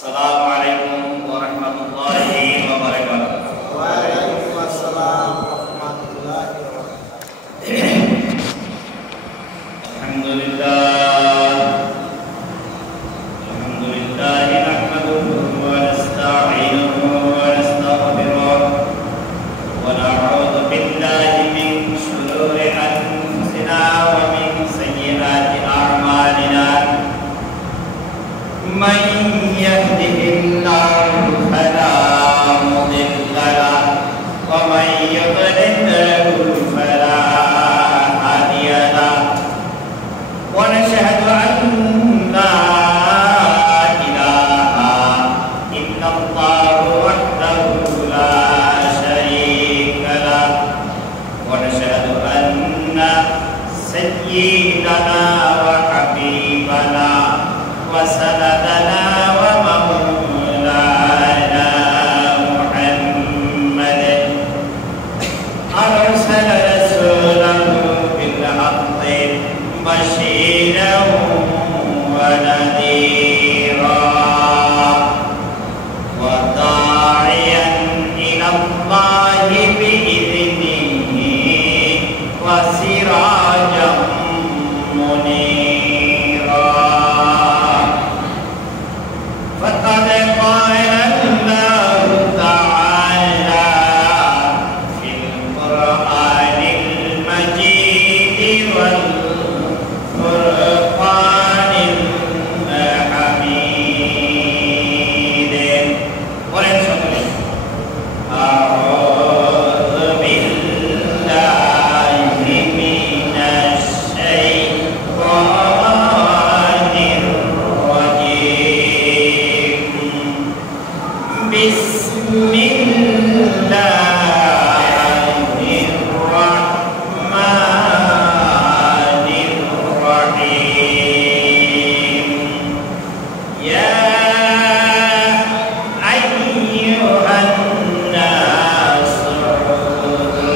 আসসালামু আলাইকুম ওয়া রাহমাতুল্লাহি ওয়া বারাকাতুহু। ওয়া আলাইকুম আসসালাম ওয়া রাহমাতুল্লাহি ওয়া বারাকাতুহু। আলহামদুলিল্লাহ নাহমাদুহু ওয়া নাস্তাঈনুহু ওয়া নাস্তাগফিরুহ ওয়া না'উযু বিল্লাহি মিন শুরুরি আনফুসিনা ওয়া মিন sayyi'ati a'malina। من يهده الله فلا مضل له ومن يضلل فلا هادي له ونشهد أن لا إله إلا الله وحده لا شريك له ونشهد أن سيدنا وحبيبنا وسندنا ومولانا محمد أرسل رسوله بالحق بشيرا ونذيرا وداعيا إلى الله بإذنه وسراجا منيرا فقد قال الله تعالى في القرآن المجيد والفرقان الحميد أعوذ بالله من الشيطان الرجيم بسم الله الرحمن الرحيم يا أيها الناس اعبدوا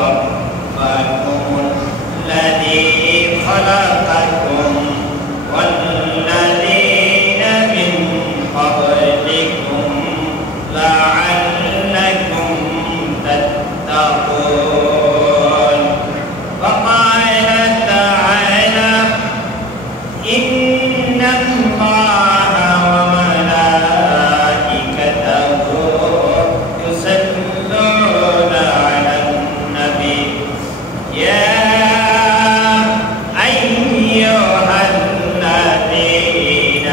ربكم الذي خلقكم والذين من قبلكم لعلكم تتقون وقال تعالى إن الله وملائكته يصلون على النبي يا أيها الذين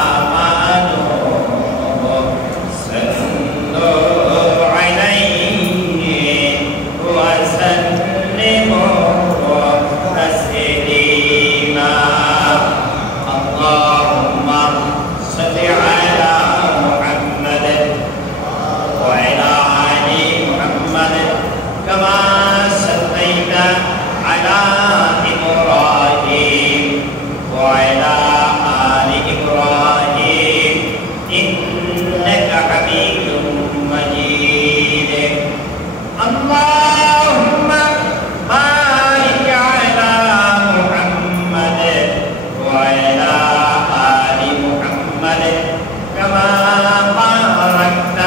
آمنوا صلوا عليه وسلموا تسليما اللهم صل على محمد وعلى آل محمد كما صليت على إبراهيم وعلى آل إبراهيم إنك حميد مجيد اللهم بارك على محمد وعلى آل محمد كما باركت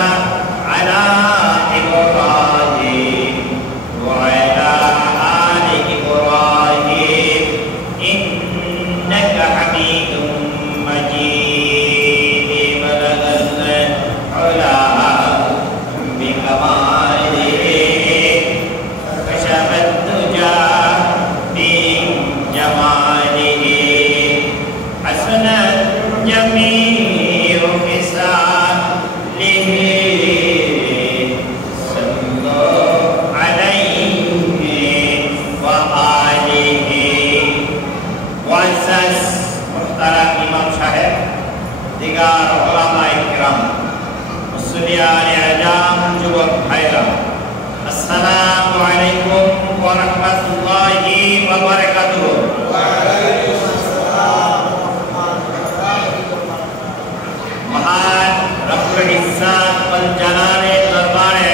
على إبراهيم وعلى آل إبراهيم إنك حميد مجيد بلغ العلا بكماله كشف الدجى بجماله حسنت جميع خصاله صلوا عليه وآله وعزز محترم إمام صاحب দিগার উলামায়ে কিরাম মুসলিয়ান আজাম যুবক ভাইরা আসসালামু আলাইকুম ওয়া রাহমাতুল্লাহি ওয়া বারাকাতুহু। ওয়া আলাইকুম আসসালাম ওয়া রাহমাতুল্লাহি ওয়া বারাকাতুহু। মহান রব্বুল ইজ্জাত ওয়াল জালালের দরবারে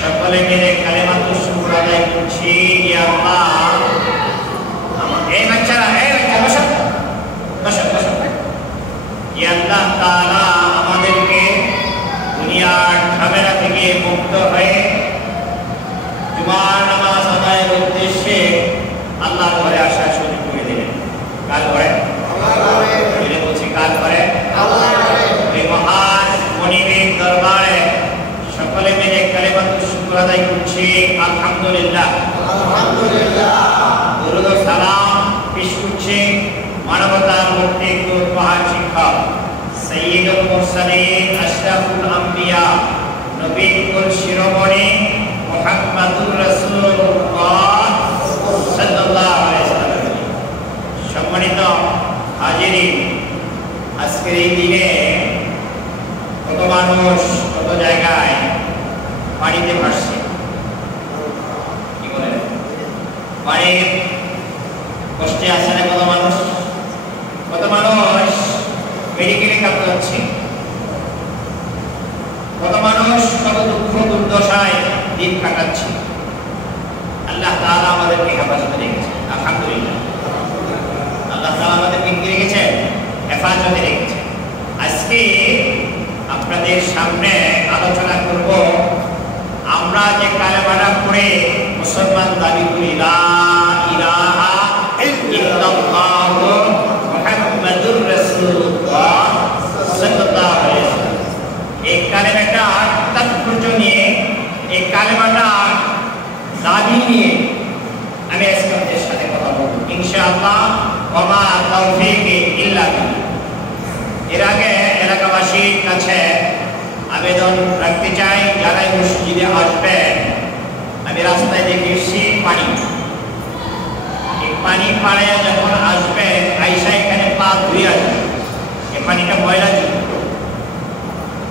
সকলে মিলে কালিমাতুশ শুকর আদায় করছি। ইয়া আল্লাহ, এই বাচ্চারা বসো বসো বসো। ইয়া আল্লাহ, ঝামেলা থেকে মুক্ত হয়ে জুমার নামাজ আদায়ের উদ্দেশ্যে আল্লাহর ঘরে আসা শুরু করে দিলেন। কার ঘরে? বলছি কার ঘরে? এই মহান মনিবের দরবারে সকলে মিলে কালিমাতুশ শুকর আদায় করছি। আলহামদুলিল্লাহ, দরুদ ও সালাম পেশ করছি মানবতার মূর্তি মহান শিক্ষক সৈয়দুল মুরসালিন আশরাফুল আম্বিয়া নবী কুল শিরোমণি মুহাম্মাদুর রাসূলুল্লাহ সাল্লাল্লাহু আলাইহি ওয়াসাল্লাম। সম্মানিত হাজিরিন, আজকের এই দিনে কত মানুষ কত জায়গায় পানিতে ভাসছে, কি বলেন? পানির কষ্টে আছে না কত মানুষ? কত মানুষ মেডিকেলে কাতরাচ্ছে, কত মানুষ কত দুঃখ দুর্দশায় দিন কাটাচ্ছে। আল্লাহ তাআলা আমাদেরকে হেফাজতে রেখেছে, আলহামদুলিল্লাহ। আল্লাহ তাআলা আমাদেরকে কি রেখেছে? হেফাজতে রেখেছে। আজকে আপনাদের সামনে আলোচনা করব, আমরা যে কালেমাটা পড়ে মুসলমান দাবি করি, লা ইলাহা ইল্লাল্লাহু মুহাম্মাদুর রাসূলুল্লাহ সাল্লাল্লাহু আলাইহি ওয়াসাল্লাম, এই কালেমাটা তাৎপর্য নিয়ে, এই কালেমাটা দাবি নিয়ে আমি আজকে আপনাদের সাথে কথা বলব ইনশাআল্লাহ। ওয়া মা তাওফীকি ইল্লা বিল্লাহ। এর আগে এলাকাবাসীর কাছে আবেদন রাখতে চাই, যারা মসজিদে আসবেন, আমি রাস্তায় দেখেছি পানি, এই পানি পাড়ে যখন আসবেন আইসা এখানে পা ধুয়ে আসবেন। এই পানিটা ময়লাযুক্ত,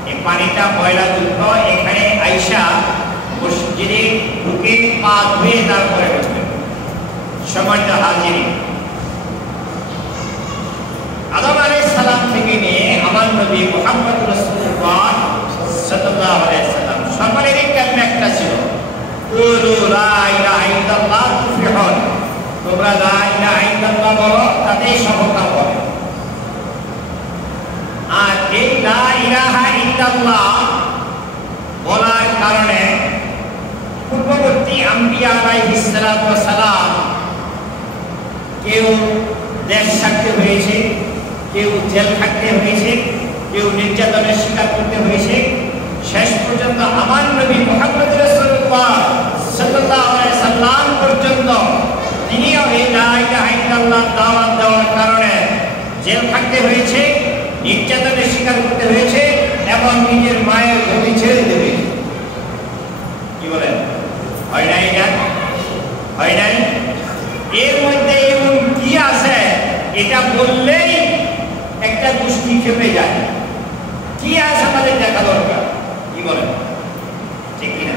এই পানিটা ময়লাযুক্ত। এখানে আইসা মসজিদে ঢুকে পা ধুয়ে তারপরে বসবেন। সম্মানিত হাজিরিন, আদম আলাইহিস সালাম থেকে নিয়ে আমার নবী মুহাম্মদ রাসূলুল্লাহ সাল্লাল্লাহু আলাইহি ওয়াসাল্লাম সকলেরই কালেমা একটা ছিল, কুলু লা ইলাহা ইল্লাল্লাহ তুফলিহুন। তোমরা লা ইলাহা ইল্লাল্লাহ বলো, তাতেই সফলতা পাবে। আর এই লা ইলাহা ইল্লাল্লাহ বলার কারণে পূর্ববর্তী আম্বিয়া আলাইহিস সালাতু ওয়াস সালাম কেউ দেশ ছাড়তে হয়েছে, কেউ জেল খাটতে হয়েছে, কেউ নির্যাতনের শিকার করতে হয়েছে। শেষ পর্যন্ত আমার নবী মুহাম্মদ রাসূলুল্লাহ সাল্লাল্লাহু আলাইহি ওয়াসাল্লাম পর্যন্ত তিনিও এই লা ইলাহা ইল্লাল্লাহ দাওয়াত দেওয়ার কারণে জেল খাটতে হয়েছে, নির্যাতনের শিকার করতে হয়েছে এবং নিজের মায়ের ভূমি ছেড়ে দেবে। কি বলেন? হয় নাই? না হয় নাই? এর মধ্যে এমন কি আছে এটা বললেই একটা দৃষ্টি খেপে যায়। কি আছে আমাদের দেখা দরকার, কি বলেন? ঠিক কিনা?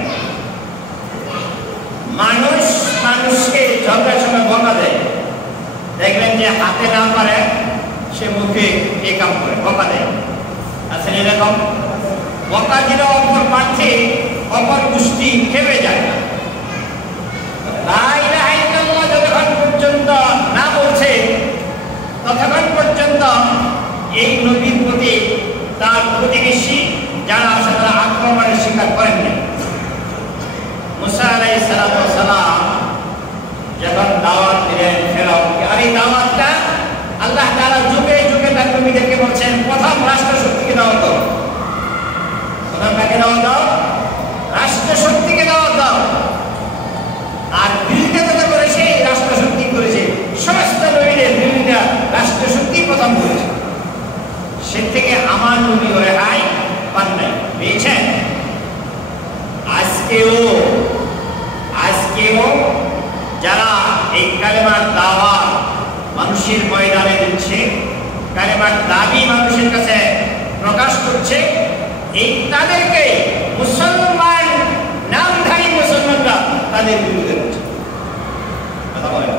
মানুষ মানুষকে ঝগড়ার সময় বকা দেয়, দেখবেন যে হাতে না পারে সে মুখে এ কাম করে বকা দেয়। আসলে এরকম বকা দিলে অপর প্রার্থী অপর গোষ্ঠী খেপে যায়। লা ইলাহা ইল্লাল্লাহ যতক্ষণ পর্যন্ত না বলছে ততক্ষণ পর্যন্ত এই নবীর প্রতি তার প্রতিবেশী যারা আছে তারা আক্রমণের শিকার করেননি। মুসা আলাইহিস সালাম যখন দাওয়াত দিলেন ফেরাউনকে, আর এই দাওয়াতটা আল্লাহ তাআলা যুগে যুগে তার নবীদেরকে বলছেন, প্রথম রাষ্ট্র শক্তিকে দাওয়াত দাও। প্রথম কাকে দাওয়াত দাও? রাষ্ট্র শক্তিকে দাওয়াত দাও। আর বিরোধিতা যারা করেছে রাষ্ট্র শক্তি করেছে, সমস্ত নবীদের বিরোধিতা রাষ্ট্র শক্তি প্রথম করেছে। সে থেকে আমার নবী রেহাই পান নাই, পেয়েছেন। আজকেও যারা এই কালেমার দাওয়াত মানুষের ময়দানে দিচ্ছে, কালেমার দাবি মানুষের কাছে প্রকাশ করছে, এই তাদেরকে মুসলমান নামধারী মুসলমানরা তাদের বিরুদ্ধে করছে। কথা বলেন,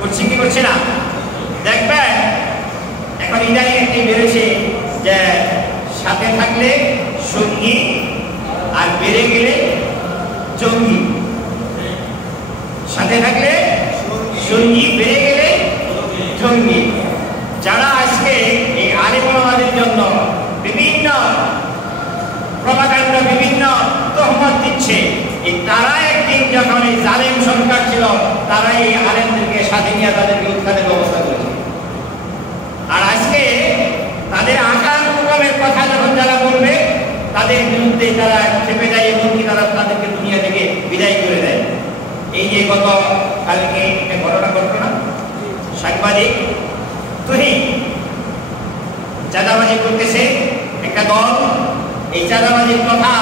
করছে কি করছে না? দেখবেন এখন ইদানিং একটি বেড়েছে যে সাথে থাকলে সঙ্গী আর বেড়ে গেলে জঙ্গি। সাথে থাকলে সঙ্গী, বেড়ে গেলে জঙ্গি। যারা আজকে এই আলেম ওলামাদের জন্য বিভিন্ন প্রপাগান্ডা, বিভিন্ন তহমত দিচ্ছে, তারা একদিন যখন এই জালেম সরকার ছিল, তারা এই আলেমদেরকে সাথে নিয়ে তাদেরকে উৎখাতের ব্যবস্থা করেছে। আর আজকে তাদের আকার প্রোগ্রামের কথা যখন যারা বলবে, তাদের বিরুদ্ধে তারা চেপে যায়, এমনকি তারা তাদেরকে দুনিয়া থেকে বিদায় করে দেয়। এই যে গত কালকে একটা ঘটনা ঘটল না, সাংবাদিক তুহিন চাঁদাবাজি করতেছে একটা দল, এই চাঁদাবাজির কথা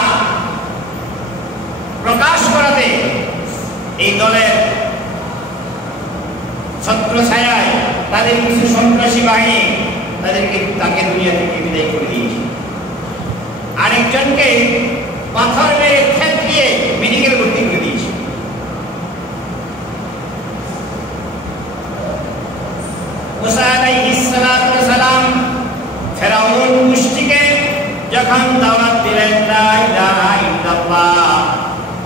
প্রকাশ করাতে এই দলের ছত্রছায়ায় তাদের কিছু সন্ত্রাসী বাহিনী তাকে দুনিয়া থেকে বিদায় করে দিয়েছে। আরেকজনকে পাথর মেরে ক্ষেত দিয়ে মেডিকেল ভর্তি করে দিয়েছে। মুসা আলাইহিস সালাতু ওয়াস সালাম ফেরাউন গোষ্ঠীকে যখন দাওয়াত দিলেন, লা ইলাহা ইল্লাল্লাহ,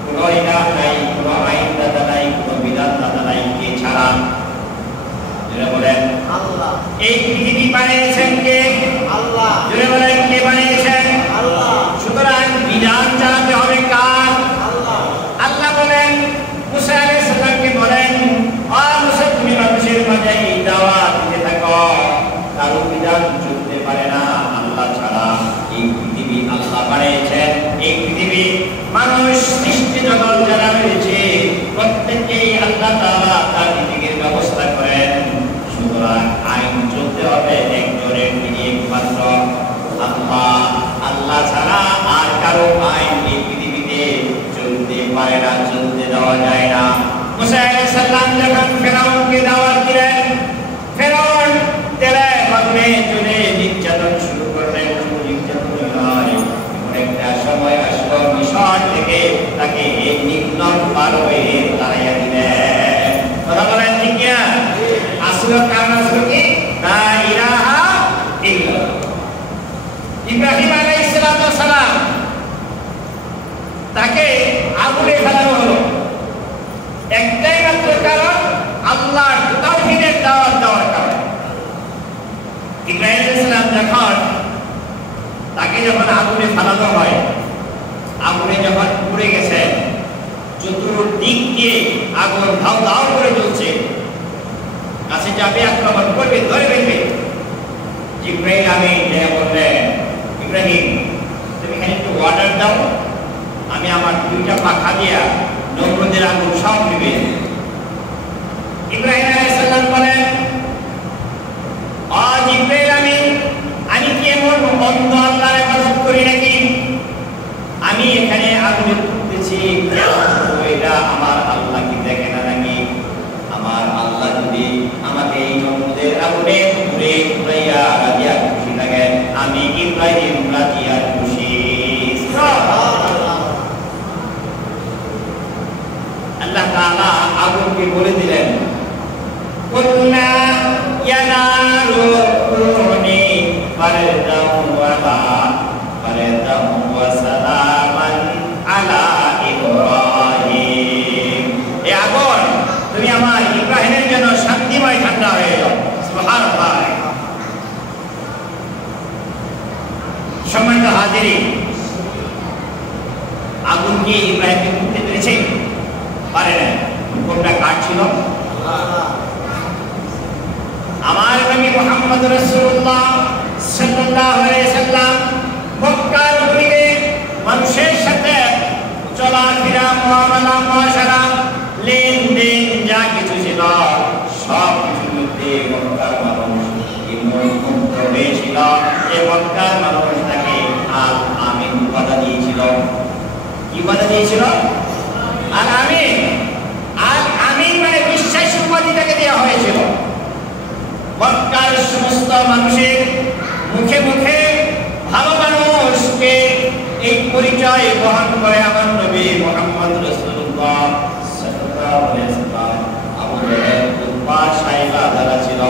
কোন ইলাহ নাই, কোন আইনদাতা নাই, কোন বিধানদাতা নাই কে ছাড়া, যারা বলেন আল্লাহ। এই পৃথিবী বানিয়েছেন কে? আল্লাহ। যারা বলেন কে বানিয়েছেন? আল্লাহ। সুতরাং বিধান চালাতে হবে কার? আল্লাহ। আল্লাহ বলেন মুসা আলাইহিস সালামকে বলেন, ও মুসা, তুমি মানুষের মাঝে এই দাওয়াত দিতে থাকো, কারো বিধান চলতে পারে না আল্লাহ ছাড়া। এই পৃথিবী আল্লাহ বানিয়েছেন, এই পৃথিবী মানুষ সৃষ্টি জগৎ যারা রয়েছে প্রত্যেকেই আল্লাহ তাআলা তার রিজিকের ব্যবস্থা করেন। সুতরাং আইন চলতে হবে একজনের দিকে, একমাত্র আল্লাহ। আল্লাহ ছাড়া আর কারো আইন এই পৃথিবীতে চলতে পারে না, চলতে দেওয়া যায় না। মুসা আলাইহিস সালাম যখন ফেরাউনকে দাওয়াত দিলেন, ফেরাউন তেলে বাগনে চলে নির্যাতন শুরু করলেন। শুধু নির্যাতন নয়, একটা সময় আসলো মিশর থেকে তাকে এই নিম্নম পার হয়ে তাড়াইয়া দিলেন। কথা বলেন ঠিক কিনা? আসলো কারণ আসলো কি? লা ইলাহা ইল্লাল্লাহ। ইব্রাহিম আলাইহিস সালাম তাকে আগুনে ফেলানো হলো, একটাই মাত্র কারণ, আল্লাহর তাওহীদের দাওয়াত দেওয়ার কারণে। ইব্রাহিম আলাইহিস সালাম তাকে যখন আগুনে ফেলানো হয়, আগুনে যখন পুড়ে গেছে, চতুর্দিক দিয়ে আগুন ধাউ ধাউ করে জ্বলছে, কাছে যাবে, আক্রমণ করবে, ধরে ফেলবে। জিবরাইল আমিন যেটা বললেন, ইব্রাহিম তুমি এখানে একটু অর্ডার দাও, আমি আমার দুইটা পাখা দিয়া নমরুদের আগুন সব নিবে। ইব্রাহিম আলাইহিস সালাম বলেন, ও জিবরাইল আমিন, আমি কি এমন অন্ধ আল্লাহর ইবাদত করি নাকি? আমি এখানে আগুনে পুড়তেছি, এটা আমার আল্লাহ কি দেখে না নাকি? আমার আল্লাহ যদি আমাকে এই নমরুদের আগুনে পুড়ে পুড়াইয়া রাজিয়া খুশি থাকেন, আমি ইব্রাহিম রাজিয়া খুশি। আল্লাহ তাআলা আগুনকে বলে দিলেন, কুল্লা ইয়া নারু কুনি বারদাও ওয়া সালামান আলা ইব্রাহিম। এ আগুন, তুমি আমার ইব্রাহিমের জন্য শান্তিময় ঠান্ডা হয়ে যাও। সুবহানাল্লাহ। সম্মানিত হাজিরিন, আগুন কি ইব্রাহিমকে মুক্তি দিয়েছে? পারে না। কোনটা কাঠ ছিল? আমার নবী মুহাম্মদ রাসূলুল্লাহ সাল্লাল্লাহু আলাইহি সাল্লাম মক্কার ভূমিতে মানুষের সাথে চলাফেরা, মুআমালা, মুআশারা, লেনদেন যা কিছু ছিল সব কিছুর মধ্যে মক্কার মানুষ মুগ্ধ হয়েছিল। এই মক্কার মানুষ তাকে আল আমিন উপাধি দিয়েছিল। কি উপাধি দিয়েছিল? আল আমিন। আল আমিন মানে বিশ্বাসী উপাধি তাকে দেওয়া হয়েছিল। মক্কার সমস্ত মানুষের মুখে মুখে ভালো মানুষকে এই পরিচয় বহন করে আমার নবী মুহাম্মদ রাসূলুল্লাহ সাল্লাল্লাহু আলাইহি ওয়াসাল্লাম। আবু বকর, উতবা, সাইবা যারা ছিল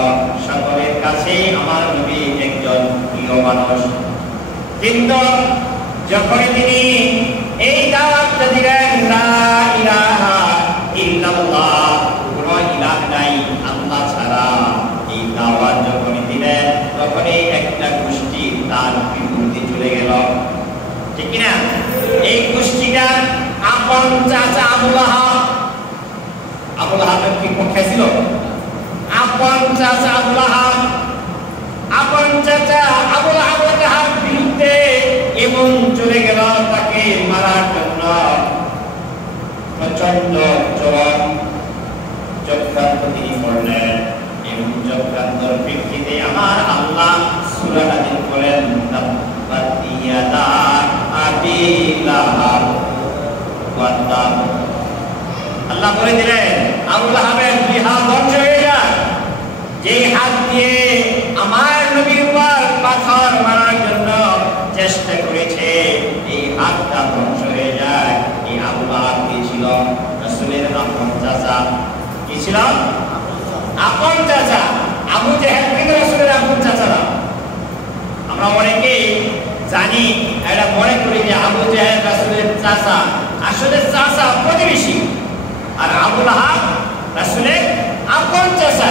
সকলের কাছে আমার নবী একজন প্রিয় মানুষ। কিন্তু যখন তিনি এই দাওয়াতটা দিলেন, লা ইলাহা ইল্লাল্লাহ, কোন ইলাহ নাই আল্লাহ ছাড়া, এই দাওয়াত যখন দিলেন তখনই একটা গোষ্ঠী তার বিরুদ্ধে চলে গেল। ঠিক কিনা? এই গোষ্ঠীটার আবু লাহাব। আবু লাহাবের কি পক্ষে ছিল? আপন চাচা আবু লাহাব, আপন চাচা আবু লাহাবের বিরুদ্ধে এমন চলে গেল তাকে মারার জন্য প্রচন্ড চরম চক্রান্ত তিনি করলেন। এবং চক্রান্তর প্রেক্ষিতে আমার আল্লাহ সূরা নাযিল করেন তাব্বাত ইয়াদা আবি লাহাব ওয়া তাব। আল্লাহ বলে দিলেন আবু লাহাবের দুই হাত ধ্বংস হয়ে যায়। যেই হাত দিয়ে আমার নবীর উপর পাথর মারার জন্য চেষ্টা করেছে এই হাতটা ধ্বংস হয়ে যায়। এই আবু লাহাব কি ছিল? রাসূলের আপন চাচা। কি ছিল? আপন চাচা। আবু জেহেল কিন্তু রাসূলের আপন চাচা না। আমরা অনেকেই জানি, এটা মনে করি যে আবু জেহেল রাসূলের চাচা, আসলে চাচা প্রতিবেশী। আর আবু লাহাব রাসূলের আপন চাচা।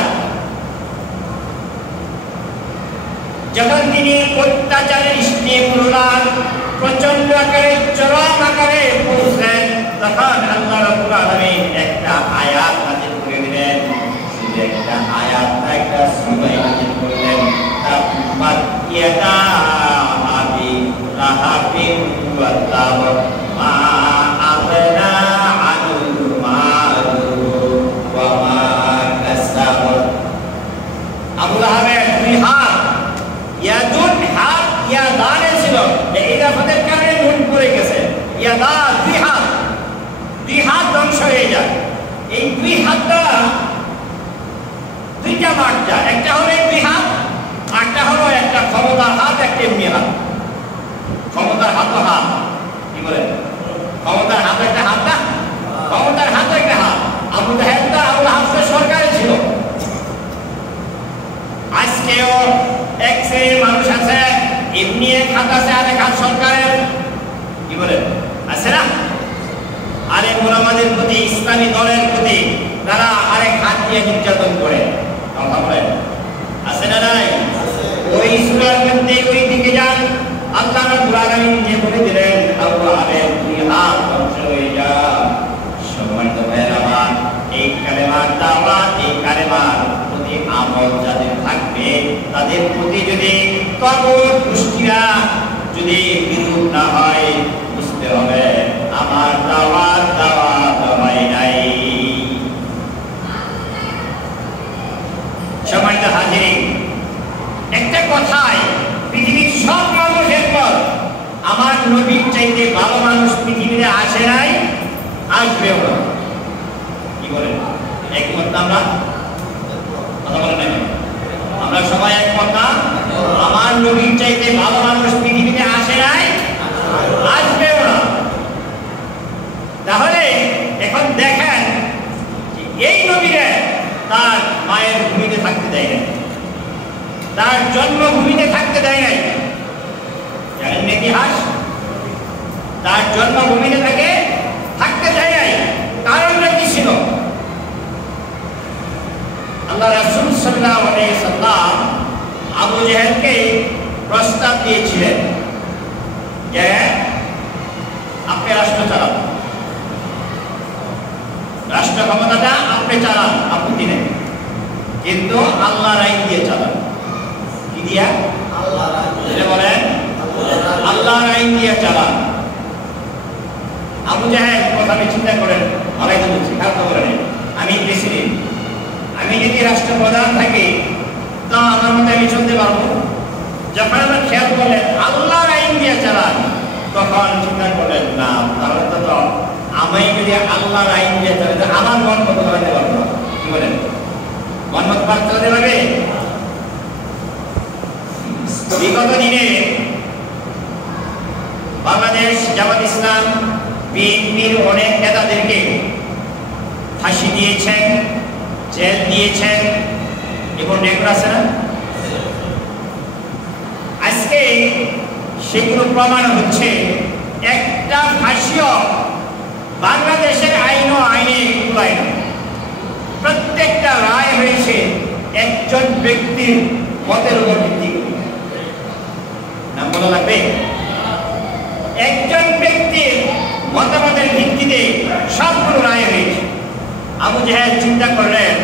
যখন তিনি অত্যাচারের স্নেহমূলক প্রচন্ড আকারে চরম আকারে পৌঁছলেন, তখন আল্লাহ রাব্বুল আলামিন একটা আয়াত নাযিল করে দিলেন। শুধু একটা আয়াত না, একটা সূরা নাযিল করলেন। তাব্বাত ইয়াদা আবি লাহাবিন ওয়া তাব মা আগনা আনহু মালুহু ওয়া মা কাসাব। আবু লাহাবের দুই হাত, ইয়াদুন হাত ইয়াদানে ছিল, এই ইজাফাতের কারণে নুন পড়ে গেছে। ইয়াদা দুই হাত, দুই হাত ধ্বংস হয়ে যায়। এই দুই হাতটা দুইটা মার্জা, একটা হলো দুই হাত, আরটা হলো একটা ক্ষমতার হাত, একটা এমনি হাত। ক্ষমতার হাত তো হাত, কি বলে? ক্ষমতার হাত একটা হাত না, ক্ষমতার হাত একটা হাত। আবু জেহেল তো আবু লাহাব সরকারে ছিল। আজকেও এক শ্রেণীর মানুষ আছে, এমনি এক হাত আছে আর এক হাত সরকারের, কি বলে? আছে না? আলেম ওলামাদের প্রতি, ইসলামী দলের প্রতি তারা আরেক হাত দিয়ে নির্যাতন করে। কথা বলেন, আছে না নাই? ওই সূরার মধ্যে ওই দিকে যান, আল্লাহ রাব্বুল আলামিন যে বলে দিলেন আবু লাহাবের দুই হাত ধ্বংস হয়ে যায়। সম্মানিত ভাইয়েরা আমার, এই কালেমার দাওয়াত, এই কালেমার প্রতি আমল যাদের থাকবে, তাদের প্রতি যদি কঠোর দৃষ্টিরা যদি বিরূপ না হয়, বুঝতে হবে আমার দাওয়াত হয় নাই। সম্মানিত হাজিরিন, একটা কথায় পৃথিবীর সব মানুষের পর আমার নবীর চাইতে ভালো মানুষ পৃথিবীতে আসে নাই, আসবেও না। কি বলেন? একমত না? আমরা কথা বলেন না? আমরা সবাই একমত না? আমার নবীর চাইতে ভালো মানুষ পৃথিবীতে আসে নাই, আসবেও না। তাহলে এখন দেখেন এই নবীরে তার মায়ের ভূমিতে থাকতে দেয় নাই, তার জন্মভূমিতে থাকতে দেয় নাই। জানেন ইতিহাস? তার জন্মভূমিতে থাকতে দেয় নাই। কারণটা কি ছিল? আল্লাহ রাসূল সাল্লাল্লাহু আলাইহি ওয়াসাল্লাম আবু জেহেলকে প্রস্তাব দিয়েছিলেন যে আপনি রাষ্ট্র চালান, রাষ্ট্র ক্ষমতাটা আপনি চালান, আপত্তি নেই, কিন্তু আল্লাহর আইন দিয়ে চালান। কি দিয়া? আল্লাহর আইন। বলেন, আল্লাহর আইন দিয়ে চালান। আবু জেহেল প্রথমে চিন্তা করেন, ভালোই তো বলছি, খারাপ তো বলেন, আমি প্রেসিডেন্ট, আমি যদি রাষ্ট্রপ্রধান থাকি তো আমার মধ্যে আমি চলতে পারবো। যখন আমার খেয়াল করলেন আল্লাহর আইন দিয়ে চালান, তখন চিন্তা করলেন না, তাহলে তো আমি যদি আল্লাহর আইন দিয়ে চালাই তো আমার মন মতো চালাতে পারবো না। কি বলেন? মন মতো চালাতে পারবে? বিগত দিনে বাংলাদেশ জামাত ইসলাম বিএনপির অনেক নেতাদেরকে ফাঁসি দিয়েছেন, জেল দিয়েছেন, এবং রেকর্ড আছে না? আজকে সেগুলো প্রমাণ হচ্ছে। একটা ফাঁসিও বাংলাদেশের আইনে কুলায় না। প্রত্যেকটা রায় হয়েছে একজন ব্যক্তির মতের উপর ভিত্তি করে। নাম বলা লাগবে? একজন ব্যক্তির মতামতের ভিত্তিতে সবগুলো আবু জাহেল চিন্তা করলেন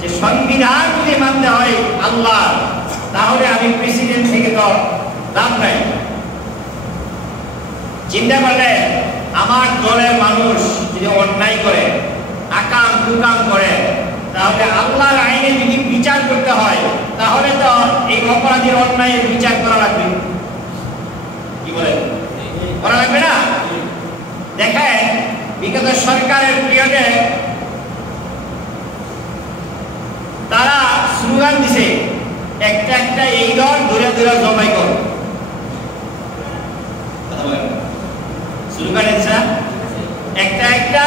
যে সংবিধান যদি মানতে হয় আল্লাহ, তাহলে আমি প্রেসিডেন্ট থেকে তো লাভ নাই। চিন্তা করলেন আমার দলের মানুষ যদি অন্যায় করে, আকাম কুকাম করে, তাহলে আল্লাহর আইনে যদি বিচার করতে হয়, তাহলে তো এই অপরাধীর অন্যায়ের বিচার করা লাগবে। কি বলে করা লাগবে না? দেখেন বিগত সরকারের পিরিয়ডে তারা স্লোগান দিছে, একটা একটা এই দল ধরে ধরে জমাই কর। স্লোগান দিছে একটা একটা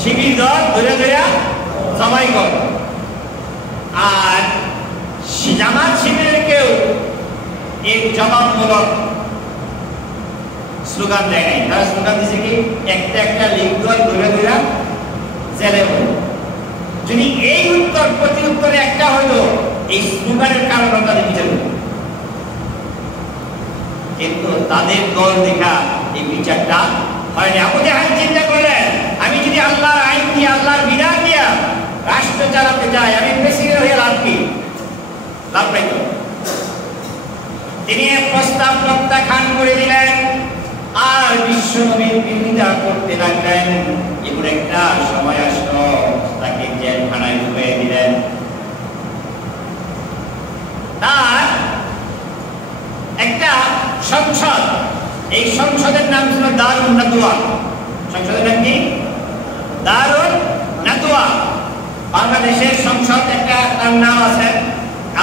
শিবির দল ধরে ধরে জমাই কর। আর জামাত শিবিরের কেউ এক জবাবমূলক স্লোগান দেয় নাই। তারা স্লোগান দিছে কি একটা একটা লীগ দল ধরে ধরে জেলে হল। যদি এই উত্তর প্রতি উত্তরে একটা হইল, এই স্লোগানের কারণে তাদের বিচার হইল, কিন্তু তাদের দল দেখা এই বিচারটা হয়নি। আবু জাহেল চিন্তা করলেন আমি যদি আল্লাহর আইন দিয়ে আল্লাহর বিধান দিয়া রাষ্ট্র চালাতে চাই, আমি প্রেসিডেন্ট হয়ে লাভ কি? লাভ নাই তো। তিনি প্রস্তাব প্রত্যাখ্যান করে দিলেন আর বিশ্বনবীর বিরোধিতা করতে লাগলেন। এমন একটা সময় আসলো তাকে জেলখানায় ঢুকিয়ে দিলেন। তার একটা সংসদ, এই সংসদের নাম ছিল দারুন নাদওয়া। সংসদের নাম কি? দারুন নাদওয়া। বাংলাদেশের সংসদ একটা তার নাম আছে,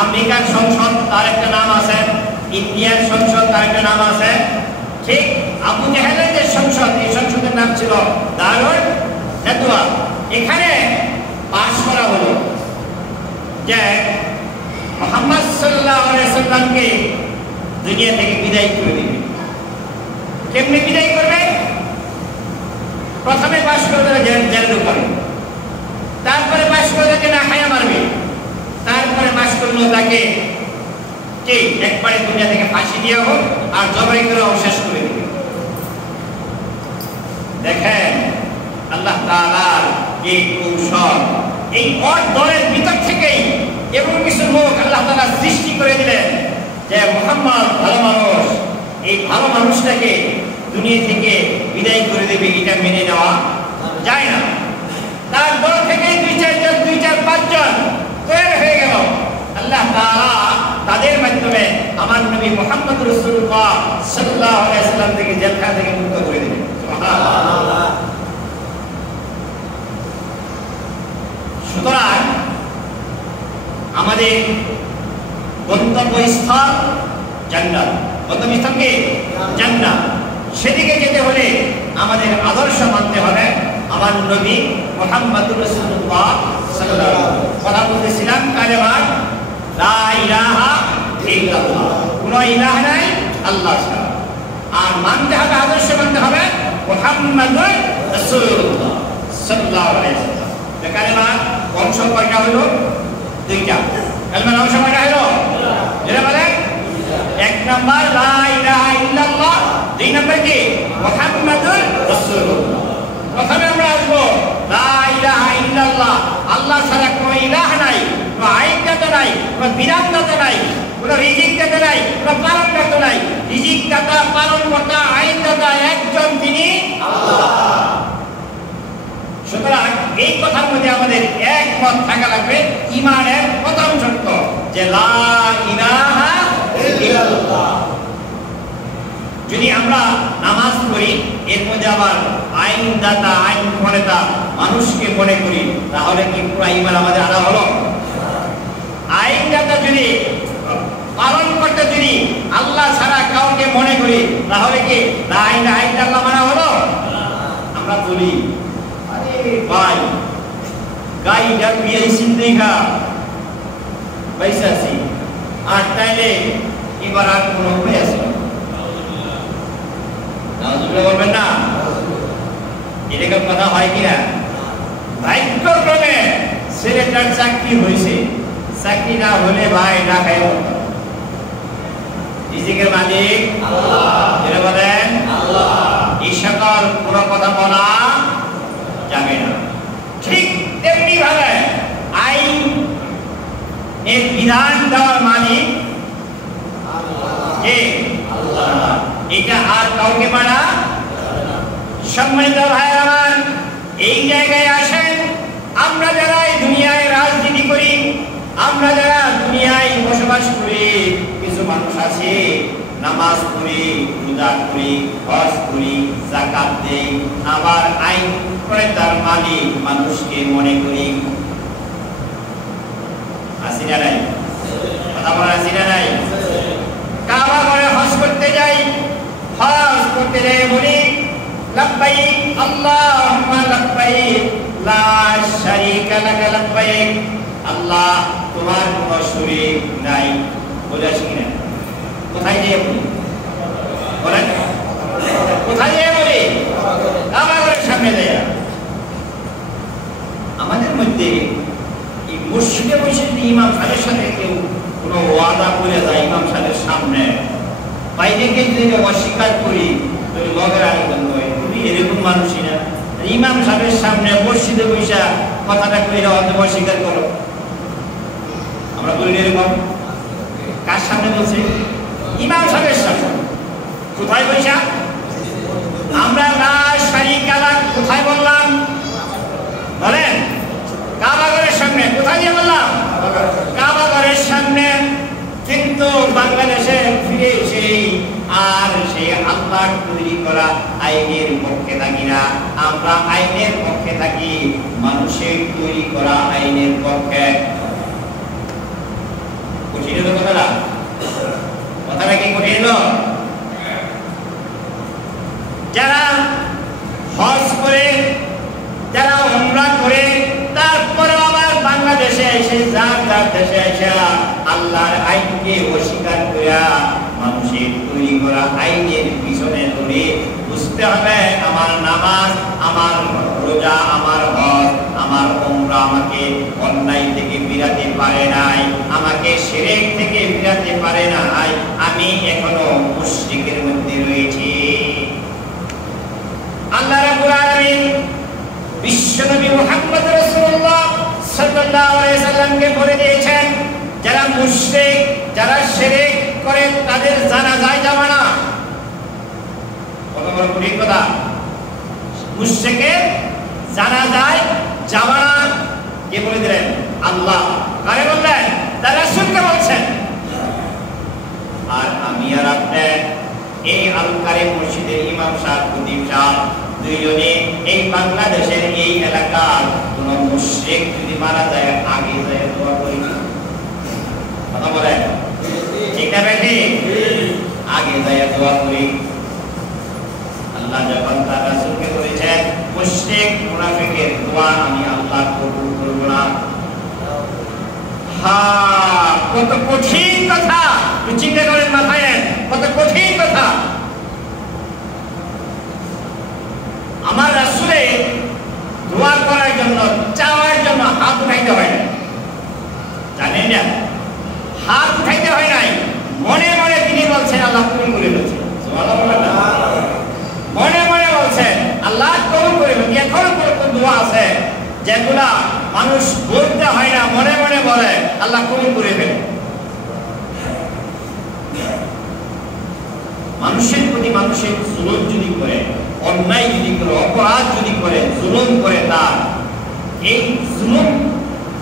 আমেরিকার সংসদ তার একটা নাম আছে, ইন্ডিয়ার সংসদ তার একটা নাম আছে। ঠিক আবু জাহেলের যে সংসদ, এই সংসদের নাম ছিল দারুন নাদওয়া। এখানে পাশ করা হলো যে মুহাম্মদ সাল্লাল্লাহু আলাইহি সাল্লামকে দুনিয়া থেকে বিদায় করে দিবে। কেমনে বিদায় করবে? প্রথমে পাশ করে তারা জেলে ঢুকাবে, তারপরে পাশ করে তাকে না খায়া মারবে, তারপরে পাশ করলো তাকে কি একবারে দুনিয়া থেকে ফাঁসি দেওয়া হোক আর জবাই করে শেষ করে দিবে। দেখেন আল্লাহ তাআলার এই কৌশল, এই দলের ভিতর থেকেই এমন কিছু লোক আল্লাহ তাআলা সৃষ্টি করে দিলেন যে মুহাম্মদ ভালো মানুষ, এই ভালো মানুষটাকে দুনিয়া থেকে বিদায় করে দেবে, এটা মেনে নেওয়া যায় না। তার দল থেকে 2-4 জন 2-4-5 জন তৈরি হয়ে গেল। আল্লাহ তাআলা তাদের মাধ্যমে আমার নবী মুহাম্মদ রাসূলুল্লাহ সাল্লাল্লাহু আলাইহি ওয়াসাল্লাম থেকে জেলখানা থেকে মুক্ত করে দিলেন। সুবহানাল্লাহ। সুতরাং আমাদের গন্তব্যস্থল জান্নাত। গন্তব্যস্থল কি? জান্নাত। সেদিকে যেতে হলে আমাদের আদর্শ মানতে হবে আমার নবী মুহাম্মদুর রাসূলুল্লাহ সাল্লাল্লাহু আলাইহি ওয়াসাল্লাম। কথা বলতেছিলাম কালেমা লা ইলাহা ইল্লাল্লাহ, কোনো ইলাহ নাই আল্লাহ ছাড়া। আর মানতে হবে, আদর্শ মানতে হবে মুহাম্মদুর রাসূলুল্লাহ সাল্লাল্লাহু আলাইহি ওয়াসাল্লাম। কালেমা অংশ কয়টা হলো? 2টা। কালেমার অংশ কয়টা হলো? যেটা বলে এক নাম্বার লা ইলাহা ইল্লাল্লাহ, 2 নাম্বার কি মুহাম্মাদুর রাসূলুল্লাহ। প্রথমে আমরা আসবো লা ইলাহা ইল্লাল্লাহ, আল্লাহ ছাড়া কোনো ইলাহ নাই, কোনো আইনদাতা নাই, কোনো বিধানদাতা নাই, কোনো রিজিকদাতা নাই, কোনো পালনকর্তা নাই। রিজিকদাতা, পালনকর্তা, আইনদাতা একজন, তিনি আল্লাহ। সুতরাং এই কথার মধ্যে আমাদের একমত থাকা লাগবে। ঈমানের প্রথম শর্ত যে লা ইলাহা ইল্লাল্লাহ। যদি আমরা নামাজ পড়ি, এর মধ্যে আবার আইনদাতা, আইন প্রণেতা মানুষকে মনে করি, তাহলে কি পুরো ঈমান আমাদের আনা হলো? আইনদাতা যদি, পালন করতে যদি আল্লাহ ছাড়া কাউকে মনে করি, তাহলে কি লা ইলাহা ইল্লাল্লাহ মানা হলো? আমরা বলি আরে ভাই গাই ডাকিয়ে সিন্দিগা পয়সাছি, আর তাইলে এবার আর কোনো উপায় আছে না? বলবেন না? এরকম কথা হয় কিনা? ভাগ্যক্রমে ছেলেটার চাকরি হয়েছে, চাকরি না হলে ভাই না খাই রিজিকের মালিক আল্লাহ। বলেন আল্লাহ। এই সকল কোনো কথা বলা যাবে না। ঠিক এর বিধান দেওয়ার মালিক কে? আল্লাহ। এটা আর কাউকে মানা। সম্মানিত ভাই আমার, এই জায়গায় আসেন, আমরা যারা এই দুনিয়ায় রাজনীতি করি, আমরা যারা দুনিয়ায় বসবাস করি, কিছু মানুষ আছে নামাজ পড়ি, রোজা করি, হজ করি, যাকাত দেই, আবার আইন করে তার মালিক মানুষকে মনে করি। আসি না নাই? কথা বলা আসি না নাই? কাবা ঘরে হজ করতে যাই, হজ করতে যাই বলি লাব্বাইক আল্লাহুম্মা লাব্বাইক লা শারীকা লাক লাব্বাইক, আল্লাহ তোমার কোনো শরীক নাই। বলে আসি কিনা? কোথায় যেয়ে বলি? বলেন কোথায় যেয়ে বলি? কাবা ঘরের সামনে যায়। আমাদের মধ্যে এই মসজিদে বসে যদি ইমাম সাহেবের সাথে কেউ কোনো ওয়াদা করে যায় ইমাম সাহেবের সামনে, বাইরে গিয়ে যদি অস্বীকার করি তাহলে লগের আয়োজন হয়। তুমি এরকম মানুষই না, ইমাম সাহেবের সামনে মসজিদে বসে কথাটা কইরা হয়তো অস্বীকার করো। আমরা বলি এরকম। কার সামনে বলছি? ইমাম সাহেবের সামনে। কোথায় বসা? আমরা লা শারীকা লাক কোথায় বললাম? বলেন কাবা ঘরের সামনে। কোথায় গিয়ে বললাম? কাবা ঘরের সামনে। কিন্তু বাংলাদেশে ফিরে এসে আর সেই আল্লাহ তৈরি করা আইনের পক্ষে থাকি না, আমরা আইনের পক্ষে থাকি, মানুষের তৈরি করা আইনের পক্ষে। কঠিন হলো কথাটা? কথাটা কি কঠিন হলো? যারা হজ করে, যারা উমরা করে, তারপরে আবার বাংলাদেশে এসে যার দেশে এসে আল্লাহর আইনকে অস্বীকার করিয়া মানুষের তৈরি করা আইনের পিছনে ধরে বুঝতে হবে আমার নামাজ, আমার রোজা, আমার হজ, আমার উমরা আমাকে অন্যায় থেকে বিরাতে পারে নাই, আমাকে শিরক থেকে বিরাতে পারে নাই, আমি এখনো মুশরিকের মধ্যে রয়েছি। আল্লাহ রাব্বুল আলামিন বিশ্বনবী মুহাম্মদ রাসূলুল্লাহ সাল্লাল্লাহু আলাইহি সাল্লামকে বলে দিয়েছেন, যারা মুশরিক, যারা শিরক করে তাদের জানাজায় যাবে না। কত বড় কঠিন কথা! মুশরিকের জানাজায় যাবে না। কে বলে দিলেন? আল্লাহ। কারে বললেন? তার রাসূলকে বলছেন। আর আমি আর আপনি এই আলকারে মসজিদের ইমাম সাহেব, খতিব সাহেব দুইজনে এই বাংলাদেশের এই এলাকার কোন মুশরিক যদি মারা যায় আগে যায় দোয়া করি। কথা বলেন ঠিক না বেটি? আগে যায় দোয়া করি। আল্লাহ যখন তার রাসূলকে বলেছেন মুশরিক মুনাফিকের দোয়া আমি আল্লাহ কবুল করব না। হ্যাঁ, কত কঠিন কথা! চিন্তা করেন মাথায়, কত কঠিন কথা। আমার রাসূলে দোয়া করার জন্য, চাওয়ার জন্য হাত উঠাইতে হয় না, জানেন না? হাত উঠাইতে হয় নাই, মনে মনে তিনি বলছেন আল্লাহ কবুল করে দিয়েছেন। সুবহানাল্লাহ। মনে মনে বলছেন আল্লাহ কবুল করে দিয়েছেন। এখনো কোন দোয়া আছে যেগুলা মানুষ বলতে হয় না, মনে মনে বলে আল্লাহ কবুল করে দেন। মানুষের প্রতি মানুষের জুলুম যদি করে, অন্যায় যদি করে, অপরাধ যদি করে, জুলুম করে, তার এই জুলুম